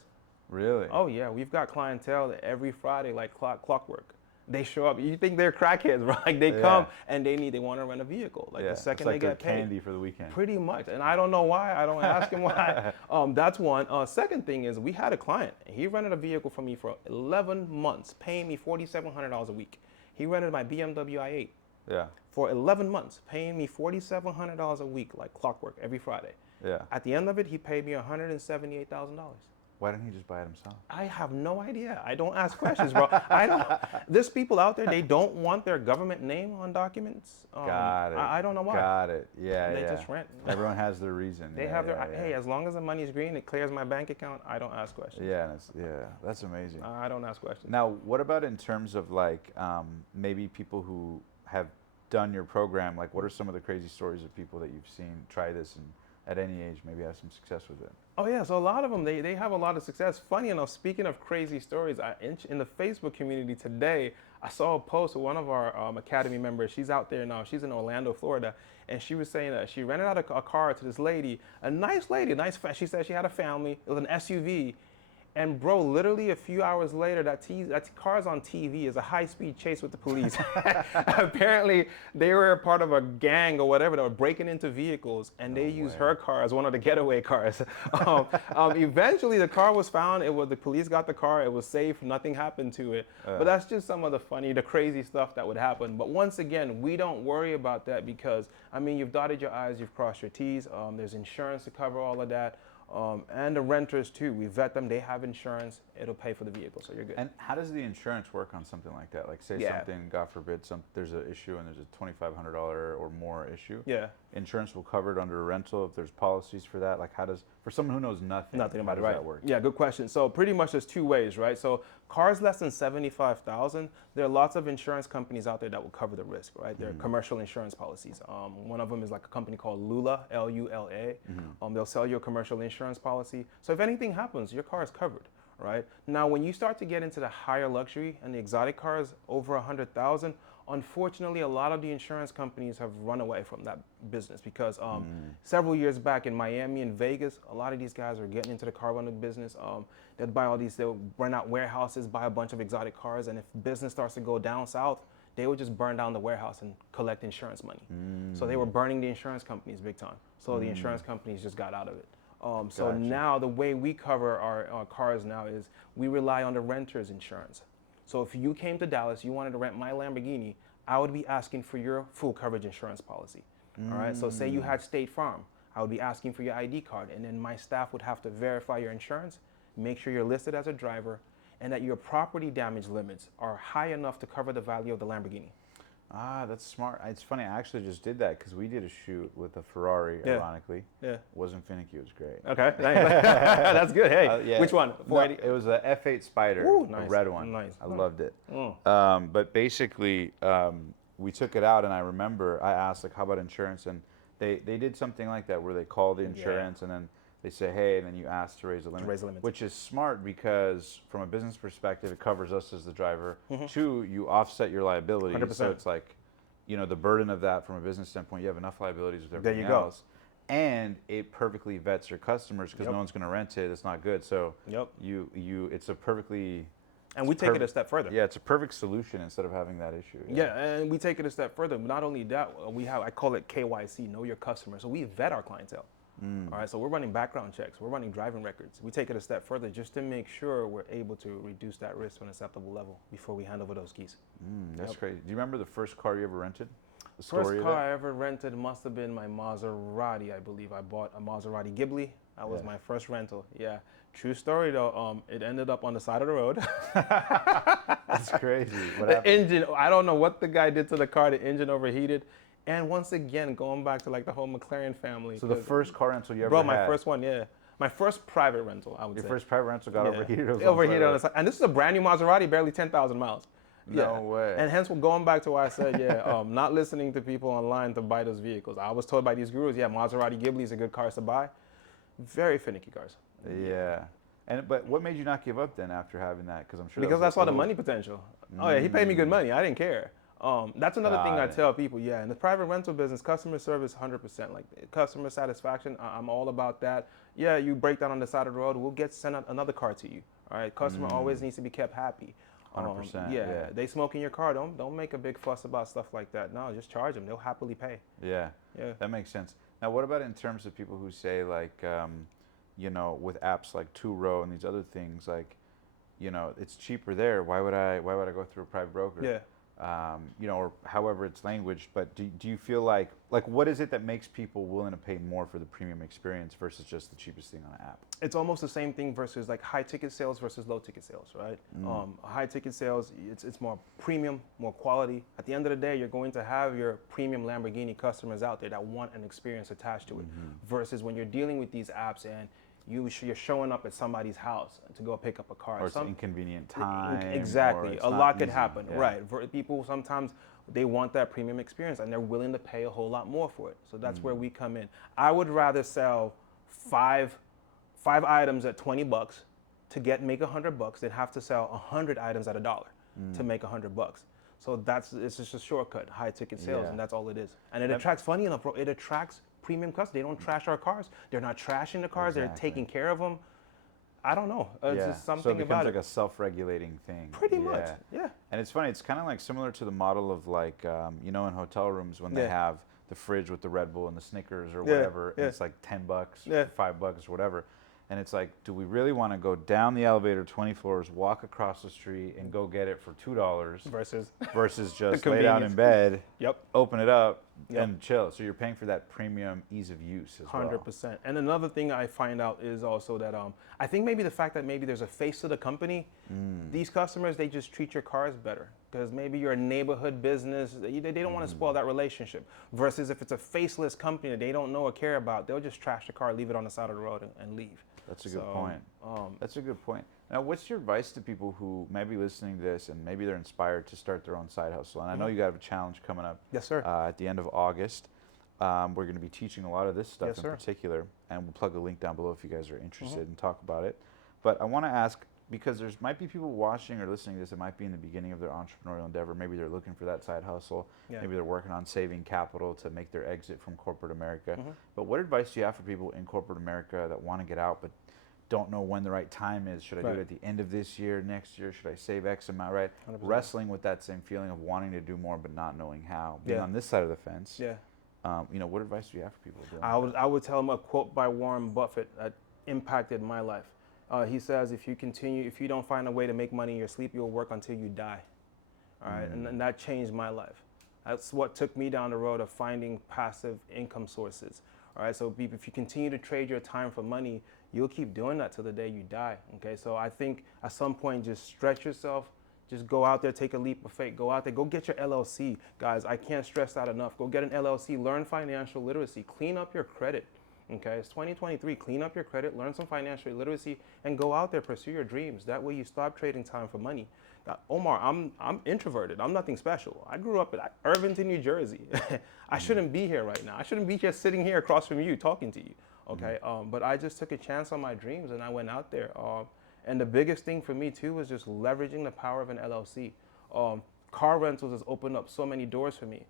Really? Oh yeah, we've got clientele that every Friday like clockwork. They show up. You think they're crackheads, right? Like they come and they want to rent a vehicle. Like the second it's like they their get paid. candy for the weekend. Pretty much, and I don't know why. I don't ask him why. That's one. Second thing is we had a client. He rented a vehicle from me for 11 months, paying me $4,700 a week. He rented my BMW i8 Yeah. for 11 months, paying me $4,700 a week, like clockwork, every Friday. Yeah. At the end of it, he paid me $178,000. Why didn't he just buy it himself? I have no idea. I don't ask questions, bro. There's people out there, they don't want their government name on documents. Got it. I don't know why. Got it. Yeah, They yeah. just rent. Everyone has their reason. They Yeah, have their, yeah, hey, yeah. as long as the money is green, it clears my bank account, I don't ask questions. Yeah, that's amazing. I don't ask questions. Now, what about in terms of like maybe people who have done your program? Like, what are some of the crazy stories of people that you've seen try this and at any age maybe have some success with it? Oh yeah, so a lot of them, they have a lot of success. Funny enough, speaking of crazy stories, in the Facebook community today, I saw a post with one of our Academy members. She's out there now. She's in Orlando, Florida. And she was saying that she rented out a car to this lady, a nice lady, she said she had a family. It was an SUV. And bro, literally a few hours later, that car's on TV is a high-speed chase with the police. Apparently, they were a part of a gang or whatever that were breaking into vehicles, and they used her car as one of the getaway cars. Eventually, the car was found. The police got the car. It was safe. Nothing happened to it. But that's just some of the crazy stuff that would happen. But once again, we don't worry about that because, I mean, you've dotted your I's, you've crossed your T's. There's insurance to cover all of that. And the renters too, we vet them, they have insurance, it'll pay for the vehicle, so you're good. And how does the insurance work on something like that? Like say something, God forbid, there's an issue and there's a $2,500 or more issue. Yeah. Insurance will cover it under a rental if there's policies for that. Like for someone who knows nothing about how it, does right? that work? Yeah, good question. So pretty much there's two ways, right? So cars less than 75,000, there are lots of insurance companies out there that will cover the risk, right? They're commercial insurance policies. One of them is like a company called Lula, Lula. They'll sell you a commercial insurance policy. So if anything happens, your car is covered, right? Now, when you start to get into the higher luxury and the exotic cars over 100,000, unfortunately, a lot of the insurance companies have run away from that business because several years back in Miami and Vegas, a lot of these guys are getting into the car rental business. They'd buy they'll rent out warehouses, buy a bunch of exotic cars, and if business starts to go down south, they would just burn down the warehouse and collect insurance money. So they were burning the insurance companies big time. So the insurance companies just got out of it. So Gotcha. now the way we cover our cars now is we rely on the renter's insurance. So if you came to Dallas, you wanted to rent my Lamborghini, I would be asking for your full coverage insurance policy. All right. So say you had State Farm, I would be asking for your ID card, and then my staff would have to verify your insurance, make sure you're listed as a driver, and that your property damage limits are high enough to cover the value of the Lamborghini. Ah, that's smart. It's funny. I actually just did that because we did a shoot with a Ferrari. Yeah. Ironically, Yeah. Wasn't finicky. It was great. Okay. That's good. Hey, Yeah. which one? No, 480? it was a F8 Spider, Ooh, a nice. red one. Nice. I loved it. Mm. But basically, we took it out, and I remember I asked, like, how about insurance? And they did something like that where they call the insurance, and then they say, hey, and then you ask to raise the limit. raise the limits. Which is smart because from a business perspective, it covers us as the driver. Two, you offset your liabilities. 100%. So it's like, you know, the burden of that from a business standpoint, you have enough liabilities with There everything you go. else. And it perfectly vets your customers because no one's going to rent it. It's not good. So it's a perfectly... And we take it a step further. Yeah, it's a perfect solution instead of having that issue. Yeah, and we take it a step further. Not only that, I call it KYC, know your customer. So we vet our clientele. All right, so we're running background checks. We're running driving records. We take it a step further just to make sure we're able to reduce that risk to an acceptable level before we hand over those keys. That's crazy. Do you remember the first car you ever rented? The First story of car that? I ever rented must have been my Maserati, I believe. I bought a Maserati Ghibli. That was my first rental. Yeah, true story though. It ended up on the side of the road. That's crazy. What The happened? engine, I don't know what the guy did to the car. The engine overheated. And once again, going back to like the whole McLaren family. So the first car rental you ever Bro, had? my first one, yeah. My first private rental, I would say. Your first private rental got overheated? Overheated on the side. And this is a brand new Maserati, barely 10,000 miles. No way. And hence, we're going back to what I said, not listening to people online to buy those vehicles. I was told by these gurus, Maserati Ghiblis are good cars to buy. Very finicky cars. Yeah. But what made you not give up then after having that? Because I'm sure Because that I was saw the money potential. Oh yeah, he paid me good money. I didn't care. That's another thing I tell people. Yeah, in the private rental business, customer service 100%. Like customer satisfaction, I'm all about that. Yeah, you break down on the side of the road, we'll send out another car to you. All right, customer always needs to be kept happy. 100%. Yeah, they smoke in your car. Don't make a big fuss about stuff like that. No, just charge them. They'll happily pay. Yeah. That makes sense. Now, what about in terms of people who say like, you know, with apps like Two Row and these other things, like, you know, it's cheaper there. Why would I go through a private broker? Yeah. You know, or however it's languaged, but do you feel like what is it that makes people willing to pay more for the premium experience versus just the cheapest thing on an app? It's almost the same thing versus like high ticket sales versus low ticket sales, right? High ticket sales, it's more premium, more quality. At the end of the day, you're going to have your premium Lamborghini customers out there that want an experience attached to it, versus when you're dealing with these apps and you're showing up at somebody's house to go pick up a car. Or it's an inconvenient time. Exactly. A lot could happen. Yeah. Right. People sometimes they want that premium experience and they're willing to pay a whole lot more for it. So that's where we come in. I would rather sell five items at $20 to make $100 than have to sell 100 items at $1 to make $100. So it's just a shortcut, high ticket sales, and that's all it is. And it attracts, funny enough, bro, it attracts premium customers. They don't trash our cars. They're not trashing the cars. They're taking care of them. I don't know. It's just something so it becomes about like it. a self-regulating thing. Pretty much, yeah. And it's funny. It's kind of like similar to the model of like, you know, in hotel rooms when they have the fridge with the Red Bull and the Snickers or whatever, and it's like $10, $5 or whatever. And it's like, do we really want to go down the elevator 20 floors, walk across the street, and go get it for $2 versus just lay down in bed, open it up, and chill? So you're paying for that premium ease of use as well. 100%. And another thing I find out is also that I think maybe the fact that maybe there's a face to the company, these customers, they just treat your cars better. Because maybe you're a neighborhood business, they don't want to spoil that relationship. Versus if it's a faceless company that they don't know or care about, they'll just trash the car, leave it on the side of the road, and leave. That's a good point. That's a good point. Now, what's your advice to people who may be listening to this and maybe they're inspired to start their own side hustle? And I know you got a challenge coming up. Yes, sir. At the end of August. We're going to be teaching a lot of this stuff Yes, in sir. particular, and we'll plug a link down below if you guys are interested and talk about it. But I want to ask, because there's might be people watching or listening to this that might be in the beginning of their entrepreneurial endeavor. Maybe they're looking for that side hustle. Yeah. Maybe they're working on saving capital to make their exit from corporate America. Mm-hmm. But what advice do you have for people in corporate America that want to get out but don't know when the right time is? Should I do Right. it at the end of this year, next year? Should I save X amount, right? 100%. Wrestling with that same feeling of wanting to do more but not knowing how. Being Yeah. on this side of the fence, Yeah. what advice do you have for people doing I would tell them a quote by Warren Buffett that impacted my life. He says, if you don't find a way to make money in your sleep, you'll work until you die. All right, and that changed my life. That's what took me down the road of finding passive income sources. All right, so if you continue to trade your time for money, you'll keep doing that till the day you die. Okay, so I think at some point, just stretch yourself. Just go out there, take a leap of faith. Go out there, go get your LLC. Guys, I can't stress that enough. Go get an LLC, learn financial literacy, clean up your credit. Okay, it's 2023, clean up your credit, learn some financial literacy, and go out there, pursue your dreams. That way you stop trading time for money. Omar, I'm introverted. I'm nothing special. I grew up in Irvington, New Jersey. I shouldn't be here right now. I shouldn't be here sitting here across from you talking to you. Okay, but I just took a chance on my dreams and I went out there. And the biggest thing for me too was just leveraging the power of an LLC. Car rentals has opened up so many doors for me.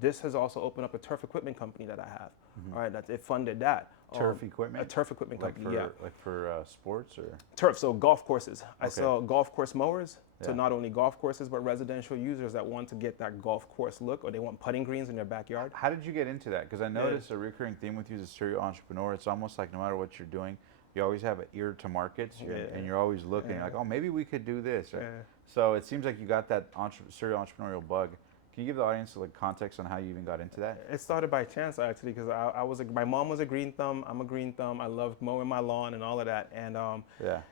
This has also opened up a turf equipment company that I have. All right, that it funded that. Turf equipment? A turf equipment Like company, for, yeah. Like for sports or? Turf, so golf courses. I Okay. sell golf course mowers to Yeah. not only golf courses, but residential users that want to get that golf course look, or they want putting greens in their backyard. How did you get into that? Because I noticed a recurring theme with you as a serial entrepreneur. It's almost like no matter what you're doing, you always have an ear to markets, and you're always looking like, oh, maybe we could do this. Right? Yeah. So it seems like you got that serial entrepreneurial bug. Can you give the audience like context on how you even got into that? It started by chance actually, because my mom was a green thumb. I'm a green thumb. I love mowing my lawn and all of that. And Yeah.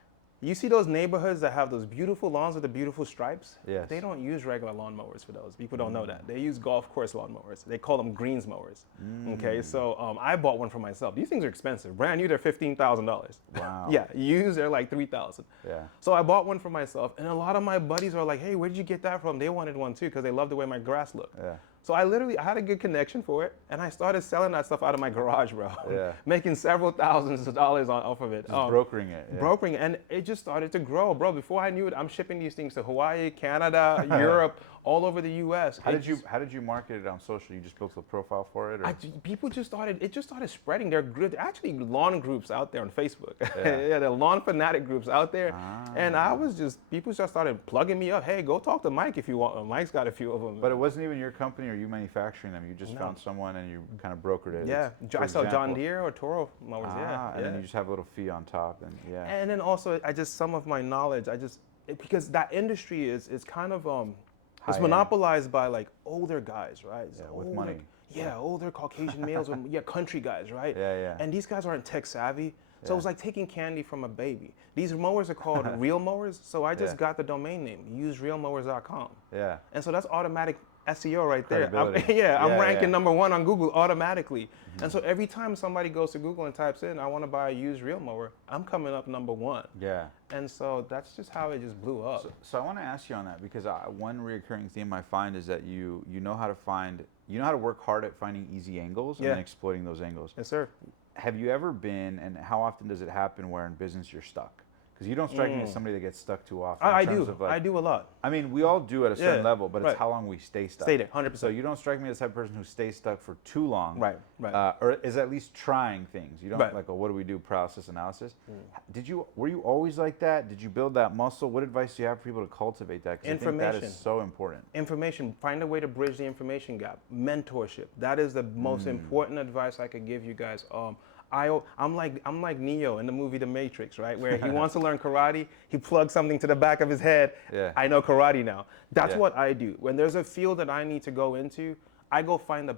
you see those neighborhoods that have those beautiful lawns with the beautiful stripes? Yes. They don't use regular lawn mowers for those. People don't know that. They use golf course lawn mowers. They call them greens mowers. Okay, so I bought one for myself. These things are expensive. Brand new, they're $15,000. Wow. Yeah, used, they're like $3,000. Yeah. So I bought one for myself, and a lot of my buddies are like, hey, where did you get that from? They wanted one too, because they loved the way my grass looked. Yeah. So I had a good connection for it, and I started selling that stuff out of my garage, bro. Yeah. Making several thousands of dollars off of it. Just brokering it. Yeah. Brokering, and it just started to grow, bro. Before I knew it, I'm shipping these things to Hawaii, Canada, Europe, all over the U.S. How did you market it on social? You just built a profile for it, or? It just started spreading. There are actually lawn groups out there on Facebook. Yeah. Yeah, there are lawn fanatic groups out there. And people just started plugging me up. Hey, go talk to Mike if you want. Mike's got a few of them. But it wasn't even your company or you manufacturing them. You just found someone and you kind of brokered it. Yeah, For I sell John example. Deere or Toro mowers. And then you just have a little fee on top, and yeah. And then also, some of my knowledge, because that industry is kind of it's High-end. monopolized by like older guys, right? Yeah, So with older- money. Yeah, older Caucasian males, country guys, right? Yeah, yeah. And these guys aren't tech savvy, so Yeah. it was like taking candy from a baby. These mowers are called real mowers, so I just Yeah. got the domain name, userealmowers.com. Yeah. And so that's automatic SEO right there. I'm Credibility. I'm Yeah, ranking yeah. #1 on Google automatically. And so every time somebody goes to Google and types in, I want to buy a used real mower, I'm coming up #1. Yeah. And so that's just how it just blew up. So I want to ask you on that because one recurring theme I find is that you know how to work hard at finding easy angles and Yeah. then exploiting those angles. Yes, sir. Have you ever been, and how often does it happen where in business you're stuck? Because you don't strike me as somebody that gets stuck too often. I in terms do. of, like, I do a lot. I mean, we all do at a certain Yeah, level, but right. it's how long we stay stuck. Stay there, 100%. So you don't strike me as the type of person who stays stuck for too long. Right, right. Or is at least trying things. You don't Right. like, what do we do, paralysis analysis? Were you always like that? Did you build that muscle? What advice do you have for people to cultivate that? Because I think that Information. is so important. Information, find a way to bridge the information gap. Mentorship, that is the most important advice I could give you guys. I'm like Neo in the movie The Matrix, right? Where he wants to learn karate, he plugs something to the back of his head. Yeah. I know karate now. That's Yeah. what I do. When there's a field that I need to go into, I go find the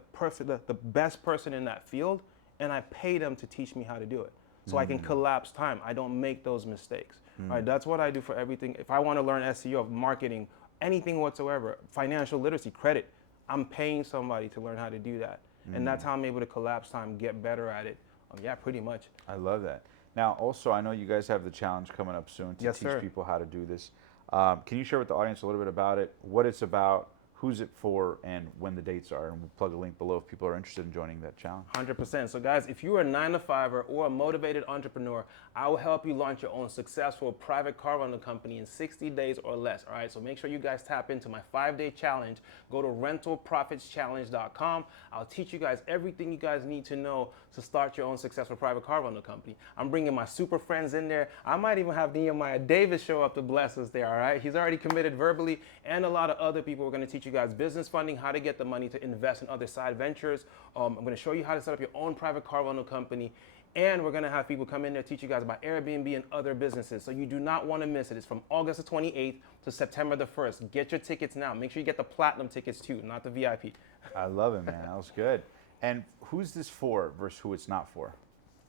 best person in that field, and I pay them to teach me how to do it. So I can collapse time. I don't make those mistakes. All right, that's what I do for everything. If I want to learn SEO, marketing, anything whatsoever, financial literacy, credit, I'm paying somebody to learn how to do that. And that's how I'm able to collapse time, get better at it. Yeah, pretty much. I love that. Now, also, I know you guys have the challenge coming up soon to Yes, teach sir. people how to do this. Can you share with the audience a little bit about it, what it's about, who's it for, and when the dates are, and we'll plug a link below if people are interested in joining that challenge. 100%. So guys, if you're a 9-to-5er or a motivated entrepreneur, I will help you launch your own successful private car rental company in 60 days or less. All right, so make sure you guys tap into my 5-day challenge. Go to rentalprofitschallenge.com. I'll teach you guys everything you guys need to know to start your own successful private car rental company. I'm bringing my super friends in there. I might even have Nehemiah Davis show up to bless us there. All right, he's already committed verbally, and a lot of other people are going to teach you guys business funding, how to get the money to invest in other side ventures. I'm going to show you how to set up your own private car rental company, and we're going to have people come in there teach you guys about Airbnb and other businesses. So you do not want to miss it. It's from August the 28th to September the 1st. Get your tickets now. Make sure you get the platinum tickets too, not the VIP. I love it, man. That was good. And who's this for versus who it's not for?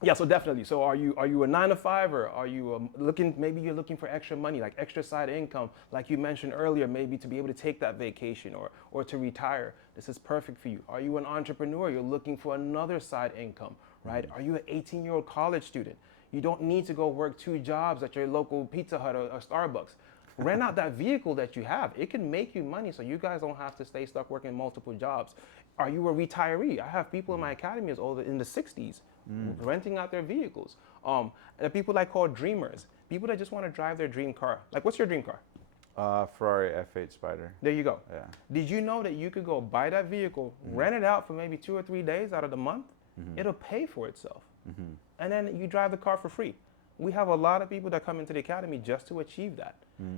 Yeah, so definitely. So are you a 9-to-5, or are you maybe you're looking for extra money, like extra side income, like you mentioned earlier, maybe to be able to take that vacation or to retire. This is perfect for you. Are you an entrepreneur? You're looking for another side income, right? Are you an 18-year-old college student? You don't need to go work 2 jobs at your local Pizza Hut or Starbucks. Rent out that vehicle that you have. It can make you money, so you guys don't have to stay stuck working multiple jobs. Are you a retiree? I have people in my academy as old in the 60s renting out their vehicles. The people I call dreamers, people that just want to drive their dream car. Like, what's your dream car? Ferrari F8 Spider. There you go. Yeah. Did you know that you could go buy that vehicle, rent it out for maybe 2 or 3 days out of the month? It'll pay for itself. And then you drive the car for free. We have a lot of people that come into the academy just to achieve that.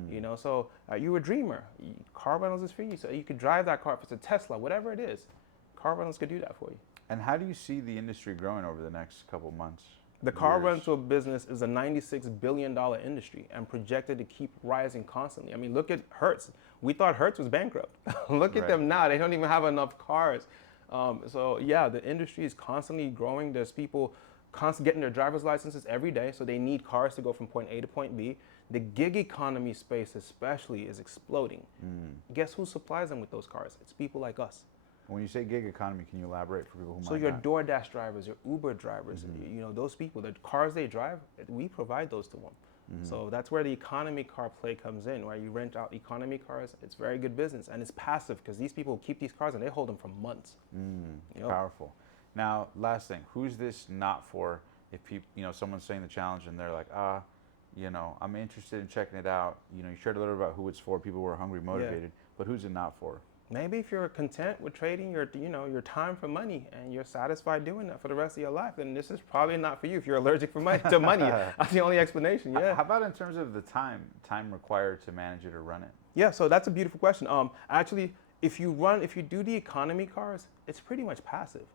You know, so you're a dreamer. Car rentals is free, so you could drive that car if it's a Tesla, whatever it is. Car rentals could do that for you. And how do you see the industry growing over the next couple months? The car years? rental business is a $96 billion industry and projected to keep rising constantly. I mean, look at Hertz. We thought Hertz was bankrupt. Look at them now. They don't even have enough cars. So yeah, the industry is constantly growing. There's people constantly getting their driver's licenses every day, so they need cars to go from point A to point B. The gig economy space especially is exploding. Guess who supplies them with those cars? It's people like us. When you say gig economy, can you elaborate for people who So might your not? DoorDash drivers, your Uber drivers, you know, those people, the cars they drive, we provide those to them. So that's where the economy car play comes in, where you rent out economy cars. It's very good business, and it's passive because these people keep these cars and they hold them for months. Yep. Powerful. Now, last thing, who's this not for? If people, you know, someone's saying the challenge and they're like, you know, I'm interested in checking it out. You know, you shared a little about who it's for, people who are hungry, motivated, but who's it not for? Maybe if you're content with trading your, you know, your time for money and you're satisfied doing that for the rest of your life, then this is probably not for you. If you're allergic to money, that's the only explanation. Yeah. How about in terms of the time required to manage it or run it? Yeah. So that's a beautiful question. Actually, if you do the economy cars, it's pretty much passive.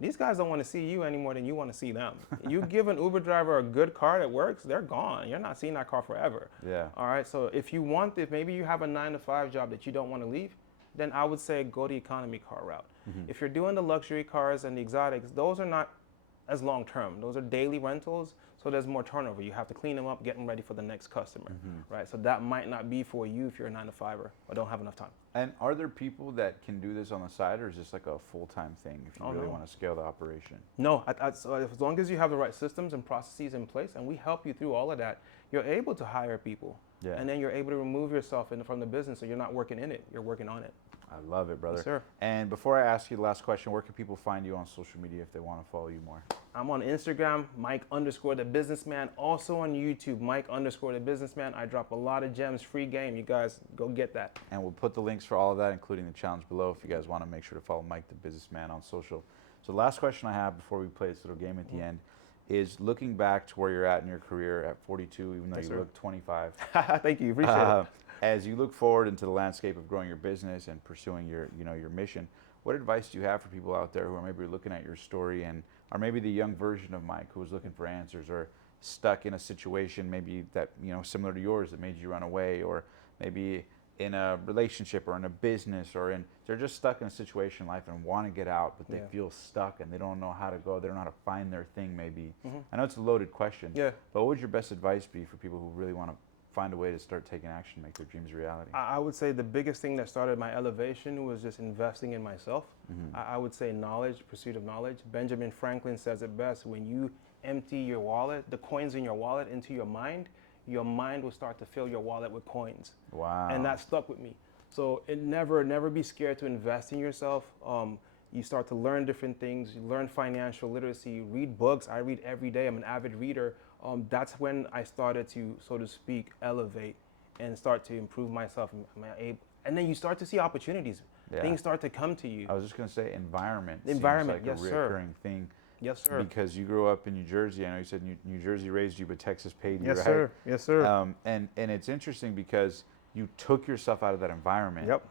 These guys don't want to see you any more than you want to see them. You give an Uber driver a good car that works, they're gone. You're not seeing that car forever. Yeah. All right. So if you want, if maybe you have a 9-to-5 job that you don't want to leave, then I would say go the economy car route. If you're doing the luxury cars and the exotics, those are not as long term. Those are daily rentals, so there's more turnover. You have to clean them up, get them ready for the next customer, right? So that might not be for you if you're a 9-to-5er or don't have enough time. And are there people that can do this on the side, or is this like a full-time thing if you really want to scale the operation? No, so as long as you have the right systems and processes in place, and we help you through all of that, you're able to hire people. Yeah. And then you're able to remove yourself from the business, so you're not working in it, you're working on it. I love it, brother. Yes, sir. And before I ask you the last question, where can people find you on social media if they want to follow you more? I'm on Instagram, Mike_the_businessman. Also on YouTube, Mike_the_businessman. I drop a lot of gems, free game. You guys go get that. And we'll put the links for all of that, including the challenge below, if you guys want to make sure to follow Mike the Businessman on social. So the last question I have before we play this little game at the end is looking back to where you're at in your career at 42, even though Yes, you sir. look 25. Thank you, appreciate it. As you look forward into the landscape of growing your business and pursuing your, you know, your mission, what advice do you have for people out there who are maybe looking at your story and are maybe the young version of Mike who was looking for answers or stuck in a situation maybe that, you know, similar to yours that made you run away, or maybe in a relationship or in a business or they're just stuck in a situation in life and want to get out, but they feel stuck and they don't know how to go, they don't know how to find their thing maybe. I know it's a loaded question, but what would your best advice be for people who really want to find a way to start taking action, make their dreams a reality? I would say the biggest thing that started my elevation was just investing in myself. I would say knowledge, pursuit of knowledge. Benjamin Franklin says it best: when you empty your wallet, the coins in your wallet, into your mind will start to fill your wallet with coins. Wow. And that stuck with me. So never be scared to invest in yourself. You start to learn different things. You learn financial literacy. Read books. I read every day. I'm an avid reader. That's when I started to, so to speak, elevate and start to improve myself. And then you start to see opportunities. Yeah. Things start to come to you. I was just gonna say environment. Environment, seems like yes, a sir. recurring thing. Yes, sir. Because you grew up in New Jersey. I know you said New Jersey raised you, but Texas paid you, Yes, right? sir. Yes, sir. And it's interesting because you took yourself out of that environment. Yep.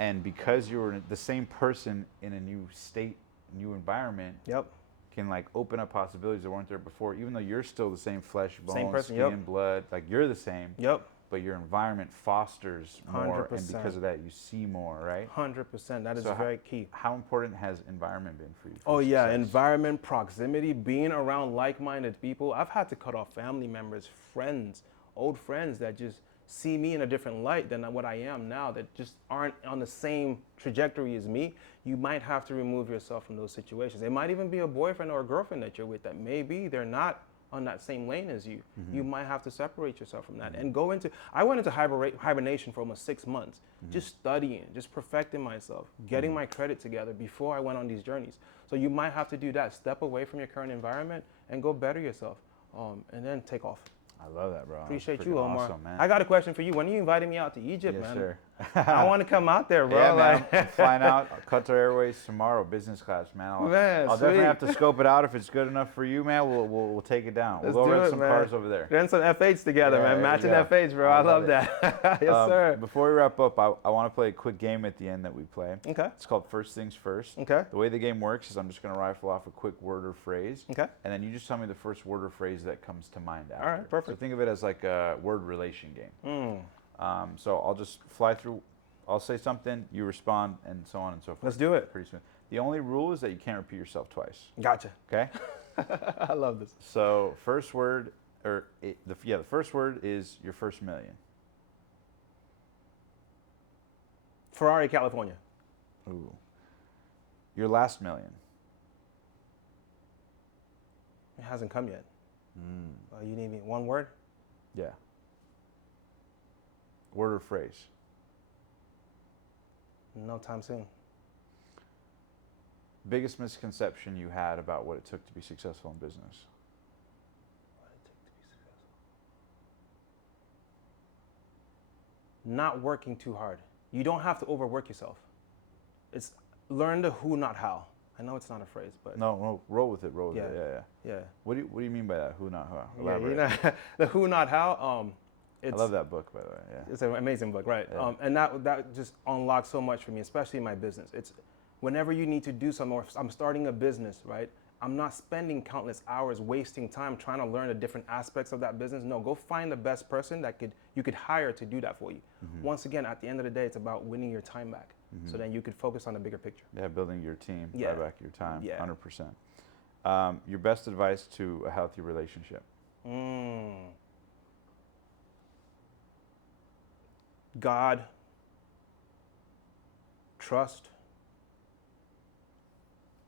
And because you were the same person in a new state, new environment, Yep. can like open up possibilities that weren't there before. Even though you're still the same flesh, bones, person, skin, yep. blood, like you're the same. Yep. But your environment fosters more, and 100%. because of that, you see more, right? 100%. That is So very key. How important has environment been for you? Oh yeah, environment, proximity, being around like-minded people. I've had to cut off family members, friends, old friends that just see me in a different light than what I am now, that just aren't on the same trajectory as me. You might have to remove yourself from those situations. It might even be a boyfriend or a girlfriend that you're with that maybe they're not on that same lane as you. You might have to separate yourself from that and go into, I went into hibernation for almost 6 months, just studying, just perfecting myself, getting my credit together before I went on these journeys. So you might have to do that, step away from your current environment and go better yourself, and then take off. I love that, bro. Appreciate That's you, freaking Omar. Awesome, man. I got a question for you. When are you inviting me out to Egypt, Yes, man? sir. I want to come out there, bro. Yeah, man. Like- I'm flying out Qatar Airways tomorrow, business class, man. I'll definitely sweet. have to scope it out. If it's good enough for you, man, we'll take it down. Let's we'll go do rent it, some man. cars over there. Rent some FH together, Yeah, man. there you Matching go. FH, bro. I I love love that. Yes, sir. Before we wrap up, I want to play a quick game at the end that we play. Okay. It's called First Things First. Okay. The way the game works is I'm just going to rifle off a quick word or phrase. Okay. And then you just tell me the first word or phrase that comes to mind after. All right, perfect. So think of it as like a word relation game. So I'll just fly through. I'll say something, you respond, and so on and so forth. Let's do it. Pretty smooth. The only rule is that you can't repeat yourself twice. Gotcha. Okay. I love this. So first word, the first word is your first million. Ferrari, California. Ooh. Your last million. It hasn't come yet. You need me one word? Yeah. Word or phrase. No time soon. Biggest misconception you had about what it took to be successful in business. Not working too hard. You don't have to overwork yourself. It's learn the who, not how. I know it's not a phrase, but No, roll with it. Yeah. Yeah. yeah. What do you mean by that? Who, not how? Yeah, Elaborate. you know, the who, not how. It's, I love that book, by the way. Yeah. It's an amazing book, right? Yeah. And that just unlocks so much for me, especially in my business. It's whenever you need to do something, or if I'm starting a business, right? I'm not spending countless hours wasting time trying to learn the different aspects of that business. No, go find the best person that you could hire to do that for you. Once again, at the end of the day, it's about winning your time back. So then you could focus on the bigger picture. Yeah, building your team, Yeah. buy back your time, Yeah. 100%. Your best advice to a healthy relationship. God, trust.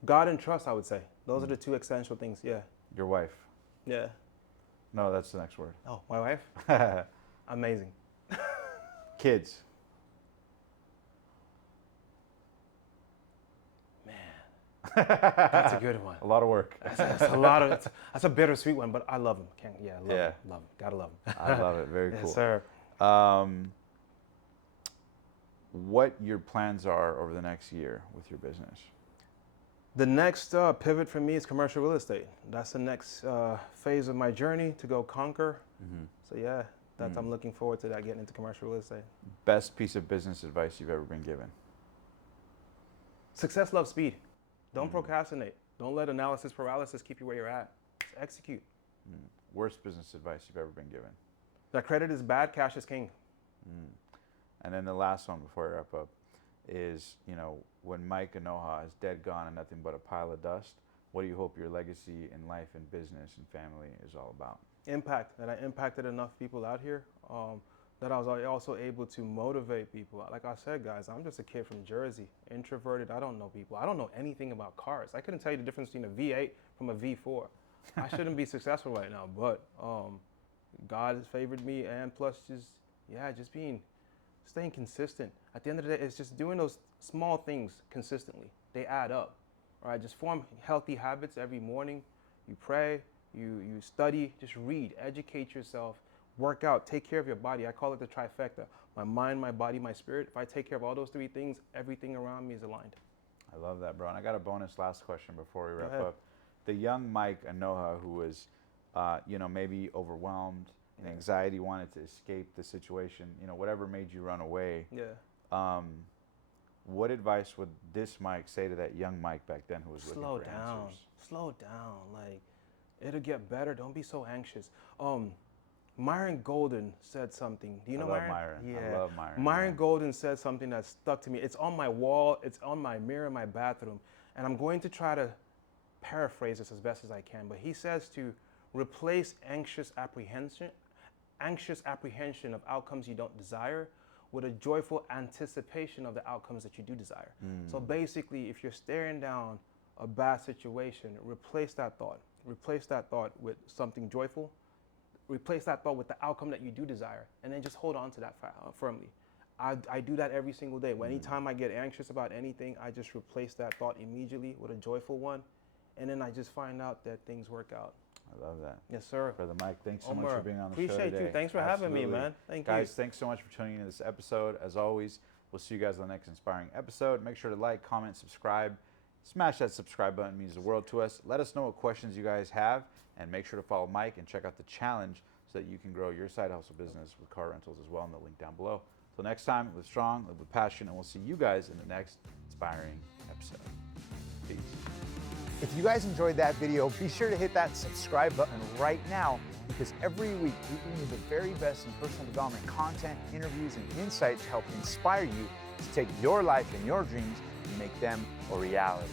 God and trust, I would say. Those are the two essential things. Yeah. Your wife. Yeah. No, that's the next word. Oh, my wife? Amazing. Kids. That's a good one. A lot of work. That's a lot of. That's a bittersweet one, but I love him. Love Yeah. him. Love him. Gotta love him. I love it. Very cool. Yes, sir. What your plans are over the next year with your business? The next pivot for me is commercial real estate. That's the next phase of my journey to go conquer. So yeah, I'm looking forward to that, getting into commercial real estate. Best piece of business advice you've ever been given? Success loves speed. Don't procrastinate. Don't let analysis paralysis keep you where you're at. Just execute. Worst business advice you've ever been given? That credit is bad, cash is king. And then the last one before I wrap up is, when Mike Onuoha is dead, gone, and nothing but a pile of dust, what do you hope your legacy in life and business and family is all about? Impact, that I impacted enough people out here, that I was also able to motivate people. Like I said, guys, I'm just a kid from Jersey, introverted. I don't know people. I don't know anything about cars. I couldn't tell you the difference between a V8 from a V4. I shouldn't be successful right now, but God has favored me, and plus just being staying consistent. At the end of the day, it's just doing those small things consistently. They add up, all right? Just form healthy habits every morning. You pray, you study, just read, educate yourself, work out, take care of your body. I call it the trifecta. My mind, my body, my spirit. If I take care of all those three things, everything around me is aligned. I love that, bro. And I got a bonus last question before we wrap ahead. up. The young Mike Onuoha, who was, maybe overwhelmed and anxiety, wanted to escape the situation, whatever made you run away. Yeah. What advice would this Mike say to that young Mike back then who was looking for answers? Slow down. Like, it'll get better. Don't be so anxious. Myron Golden said something. Do you know Myron? I love Myron. Myron Golden said something that stuck to me. It's on my wall. It's on my mirror in my bathroom. And I'm going to try to paraphrase this as best as I can. But he says to replace anxious apprehension of outcomes you don't desire with a joyful anticipation of the outcomes that you do desire. So basically, if you're staring down a bad situation, replace that thought. Replace that thought with something joyful. Replace that thought with the outcome that you do desire, and then just hold on to that firmly. I do that every single day. Anytime I get anxious about anything, I just replace that thought immediately with a joyful one, and then I just find out that things work out. I love that. Yes, sir. Brother Mike, thanks so Omar, much for being on the show today. appreciate you. Thanks for having me, man. Thank you. Guys, thanks so much for tuning into this episode. As always, we'll see you guys on the next inspiring episode. Make sure to like, comment, subscribe. Smash that subscribe button. It means the world to us. Let us know what questions you guys have, and make sure to follow Mike and check out the challenge so that you can grow your side hustle business with car rentals as well in the link down below. Till next time, live strong, live with passion, and we'll see you guys in the next inspiring episode. Peace. If you guys enjoyed that video, be sure to hit that subscribe button right now, because every week we bring you the very best in personal development content, interviews, and insights to help inspire you to take your life and your dreams and make them a reality.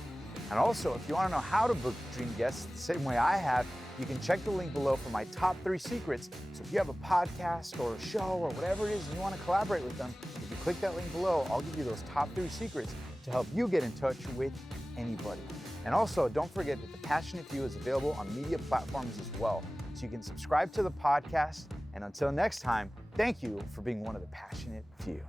And also, if you want to know how to book dream guests the same way I have, you can check the link below for my top 3 secrets. So if you have a podcast or a show or whatever it is and you want to collaborate with them, if you click that link below, I'll give you those top 3 secrets to help you get in touch with anybody. And also, don't forget that The Passionate Few is available on media platforms as well. So you can subscribe to the podcast. And until next time, thank you for being one of the Passionate Few.